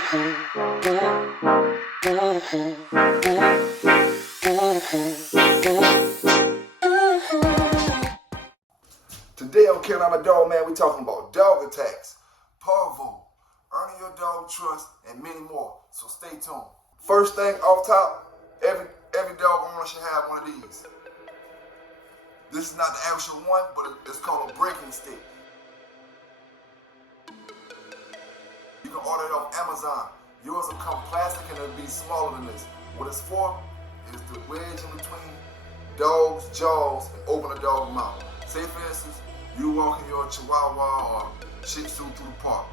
Today on Killing I'm a Dog Man, we're talking about dog attacks, parvo, earning your dog trust, and many more. So stay tuned. First thing off top, every dog owner should have one of these. This is not the actual one, but it's called a breaking stick. You can order it off Amazon. Yours will come plastic and it'll be smaller than this. What it's for is to wedge in between dog's jaws and open a dog's mouth. Say for instance, you walking your Chihuahua or Shih Tzu through the park,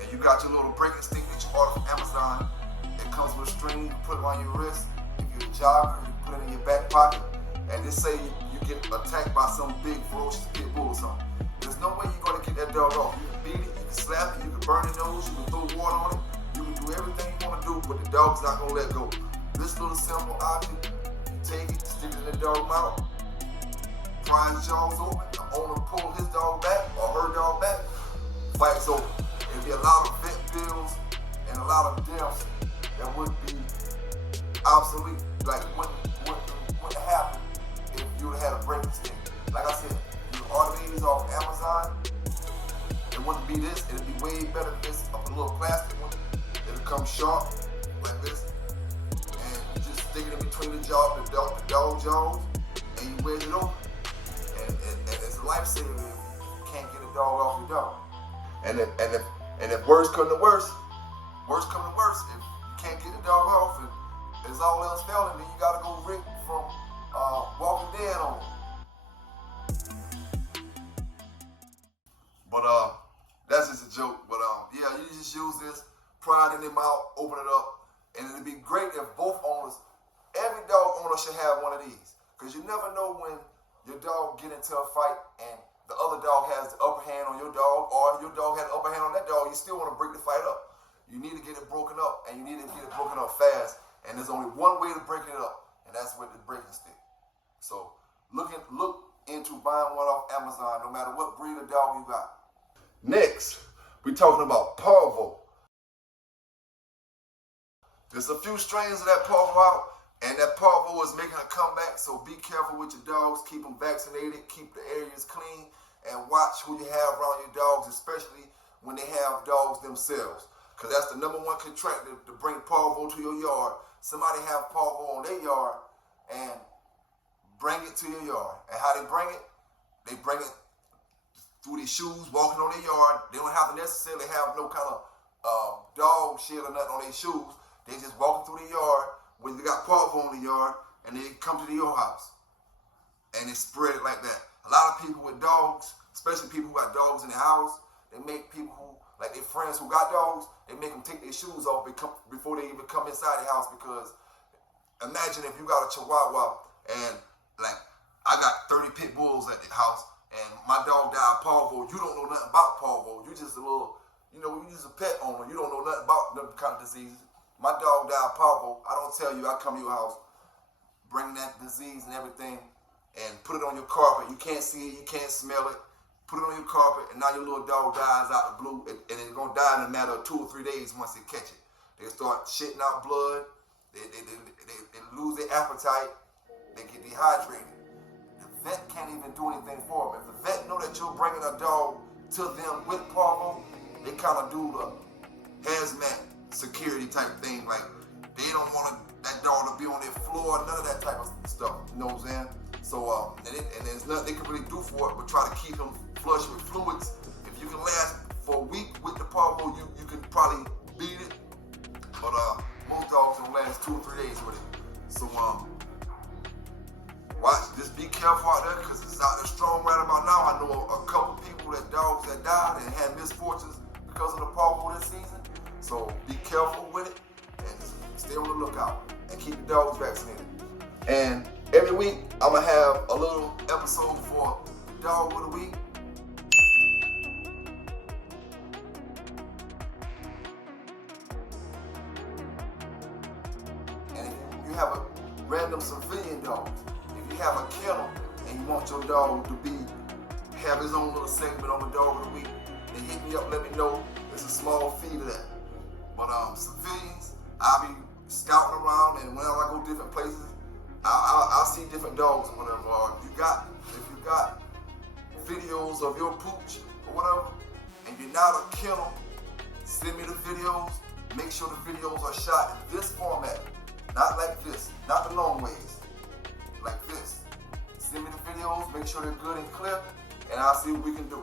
and you got your little breaking stick that you order from Amazon. It comes with a string, you put it on your wrist. If you're a jogger, you put it in your back pocket. And just say you get attacked by some big ferocious pit bull or something. There's no way you're gonna get that dog off. You can beat it, you can slap it, you can burn your nose, you can throw water on it, you can do everything you wanna do, but the dog's not gonna let go. This little simple object, you take it, stick it in the dog's mouth, pry his jaws open, the owner pull his dog back or her dog back, fight's over. There'll be a lot of vet bills and a lot of deaths that would be obsolete, like wouldn't happen if you would have had a breaking stick. Like I said, you order these off Amazon, it wouldn't be this, it'd be way better than this, of a little plastic one. It'll come sharp, like this, and you just stick it in between the dog jaws, and you wedge it open. And it's a lifesaver if you can't get a dog off your dog. And if worse come to worse, if you can't get the dog off and it's all else failing, then you gotta go Rick from Walking Dead on it. But that's just a joke. But yeah, you just use this, pry it in their mouth, open it up, and it'd be great if both owners, every dog owner should have one of these, because you never know when your dog get into a fight and the other dog has the upper hand on your dog, or your dog has the upper hand on that dog. You still want to break the fight up. You need to get it broken up, and you need to get it broken up fast. And there's only one way to break it up, and that's with the breaking stick. So look into buying one off Amazon, no matter what breed of dog you got. Next, we're talking about parvo. There's a few strains of that parvo out, and that parvo is making a comeback. So be careful with your dogs. Keep them vaccinated. Keep the areas clean, and watch who you have around your dogs, especially when they have dogs themselves, because that's the #1 contractor to bring parvo to your yard. Somebody have parvo on their yard and bring it to your yard. And how they bring it through their shoes, walking on their yard. They don't have to necessarily have no kind of dog shit or nothing on their shoes. They just walking through the yard when they got parvo on the yard, and they come to your house and they spread it like that. A lot of people with dogs, especially people who got dogs in the house, they make people who, like their friends who got dogs, they make them take their shoes off before they even come inside the house. Because imagine if you got a Chihuahua and like I got 30 pit bulls at the house and my dog died of parvo. You don't know nothing about parvo. You just a little, you just a pet owner. You don't know nothing about them kind of diseases. My dog died of parvo. I don't tell you, I come to your house, bring that disease and everything, and put it on your carpet. You can't see it, you can't smell it. Put it on your carpet, and now your little dog dies out the blue, and it's gonna die in a matter of 2 or 3 days once they catch it. They start shitting out blood. They lose their appetite. They get dehydrated. The vet can't even do anything for them. If the vet know that you're bringing a dog to them with parvo, they kind of do the hazmat security type thing. Like they don't want that dog to be on their floor, none of that type of stuff. You know what I'm saying? So and there's nothing they can really do for it but try to keep them flush with fluids. If you can last for a week with the parvo, you can probably beat it. But most dogs don't last 2 or 3 days with it. So watch, just be careful out there, because it's out there strong right about now. I know a couple people dogs that died and had misfortunes because of the parvo this season. So be careful with it and stay on the lookout and keep the dogs vaccinated. And every week I'm gonna have a little episode for the dog of the week. And if you have a random civilian dog, if you have a kennel and you want your dog to have his own little segment on the dog of the week, then hit me up, let me know. It's a small fee to that. But civilians, I'll be scouting around, and whenever I go different places, I'll see different dogs or whatever. If you got videos of your pooch or whatever, and you're not a kennel, send me the videos. Make sure the videos are shot in this format, not like this, not the long ways, like this. Send me the videos, make sure they're good and clear, and I'll see what we can do.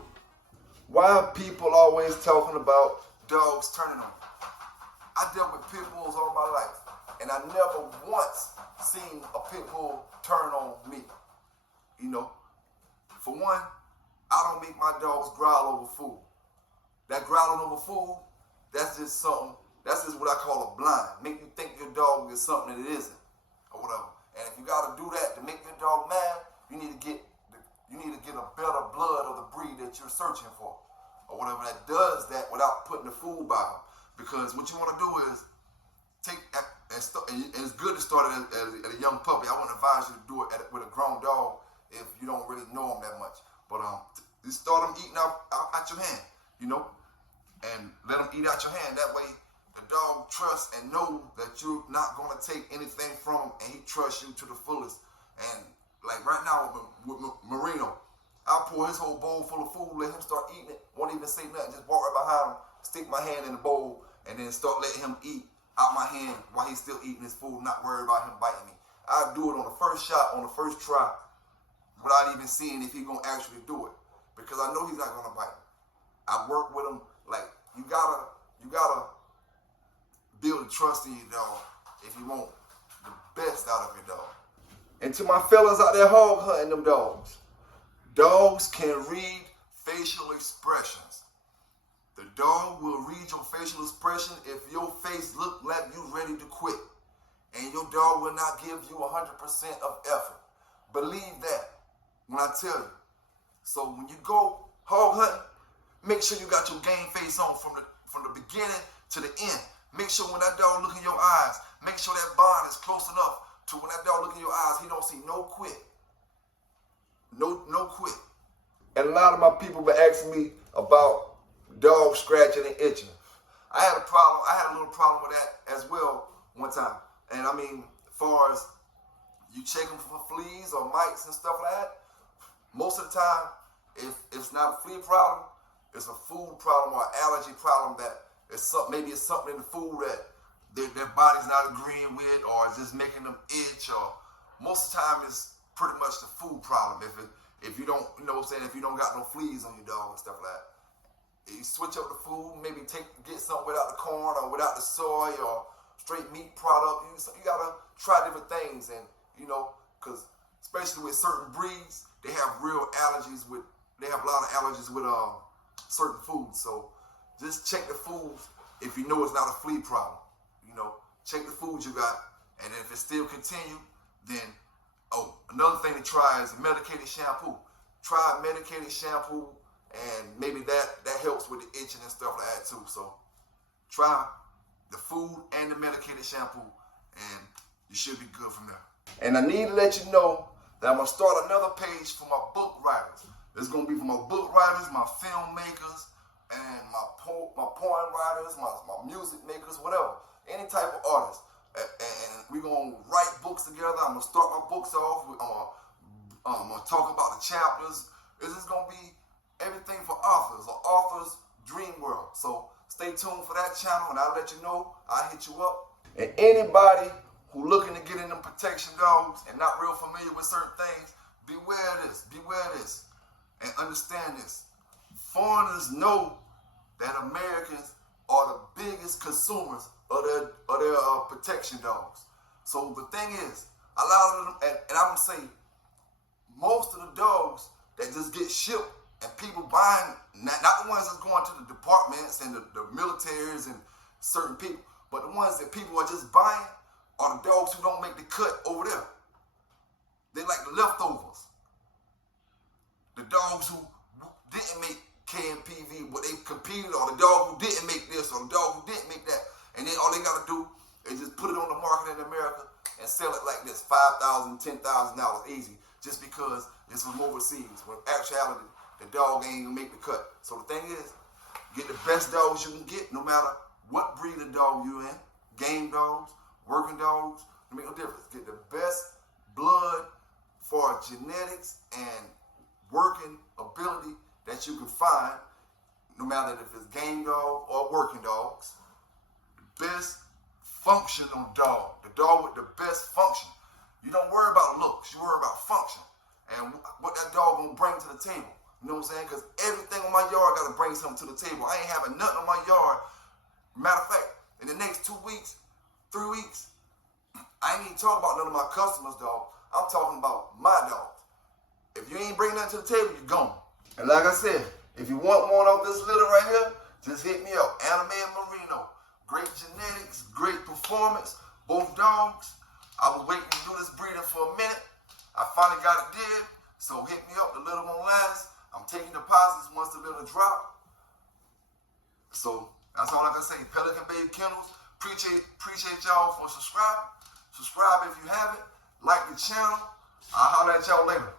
Why are people always talking about dogs turning on me? I dealt with pit bulls all my life, and I never once seen a pit bull turn on me. You know, for one, I don't make my dogs growl over food. That growling over food, that's just something, that's just what I call a blind. Make you think your dog is something that it isn't, or whatever. And if you gotta do that to make your dog mad, you need to get a better blood of the breed that you're searching for, or whatever that does that without putting the food by them. Because what you want to do is and it's good to start at a young puppy. I wouldn't advise you to do it with a grown dog if you don't really know them that much. But you start them eating out your hand, you know, and let them eat out your hand. That way, the dog trusts and know that you're not going to take anything from him, and he trusts you to the fullest. And like right now with Marino, I'll pour his whole bowl full of food, let him start eating it, won't even say nothing, just walk right behind him, stick my hand in the bowl, and then start letting him eat out my hand while he's still eating his food, not worried about him biting me. I'll do it on the first shot, on the first try, without even seeing if he's going to actually do it, because I know he's not going to bite me. I work with him. Like, you gotta build a trust in your dog if you want the best out of your dog. And to my fellas out there hog hunting them dogs can read facial expressions. The dog will read your facial expression if your face look like you ready to quit, and your dog will not give you 100% of effort. Believe that when I tell you. So when you go hog hunting, make sure you got your game face on from the beginning to the end. Make sure when that dog look in your eyes, make sure that bond is close enough to when that dog look in your eyes, he don't see no quit. No quit. And a lot of my people been asking me about dogs scratching and itching. I had a little problem with that as well one time. And I mean, as far as you check them for fleas or mites and stuff like that, most of the time, if it's not a flea problem, it's a food problem or an allergy problem that maybe it's something in the food that their body's not agreeing with, or it's just making them itch, or most of the time it's pretty much the food problem. If you don't, you know what I'm saying, if you don't got no fleas on your dog and stuff like that. You switch up the food, maybe get something without the corn or without the soy or straight meat product. You gotta try different things, and you know, because especially with certain breeds, they have a lot of allergies with certain foods. So just check the foods if you know it's not a flea problem. You know, check the foods you got, and if it still continue, then another thing to try is medicated shampoo. Try medicated shampoo, and maybe that helps with the itching and stuff like that too. So try the food and the medicated shampoo, and you should be good from there. And I need to let you know that I'm gonna start another page for my book writers. This is gonna be for my book writers, my filmmakers, and my porn writers, my music makers, whatever, any type of artist. And we're gonna write books together. I'm gonna start my books off. I'm gonna talk about the chapters. This is gonna be everything for authors, or authors' dream world. So stay tuned for that channel, and I'll let you know. I'll hit you up. And anybody who looking to get in them protection dogs and not real familiar with certain things, beware of this, and understand this. Foreigners know that Americans are the biggest consumers of their protection dogs. So the thing is, a lot of them, and I'm gonna say, most of the dogs that just get shipped and people buying, not the ones that's going to the departments and the militaries and certain people, but the ones that people are just buying are the dogs who don't make the cut over there. They like the leftovers. The dogs who didn't make KMPV, but they competed, or the dog who didn't make this, or the dog who didn't make that. And then all they gotta do is just put it on the market in America and sell it like this, $5,000, $10,000 easy, just because it's from overseas. When in actuality, the dog ain't gonna make the cut. So the thing is, get the best dogs you can get, no matter what breed of dog you in, game dogs, working dogs, it make no difference. Get the best blood for genetics and working ability that you can find, no matter if it's game dog or working dogs. The best functional dog, the dog with the best function. You don't worry about looks, you worry about function and what that dog gonna bring to the table. You know what I'm saying? Because everything on my yard gotta bring something to the table. I ain't having nothing on my yard. Matter of fact, in the next 2 weeks, 3 weeks, I ain't even talking about none of my customers, dog. I'm talking about my dogs. If you ain't bringing nothing to the table, you're gone. And like I said, if you want one off this litter right here, just hit me up. Anime and Marino. Great genetics, great performance, both dogs. I was waiting to do this breeding for a minute. I finally got it did, so hit me up. The litter won't last. I'm taking deposits once the litter drop. So that's all I can say. Pelican Baby Kennels. Appreciate y'all for subscribing. Subscribe if you haven't. Like the channel. I'll holler at y'all later.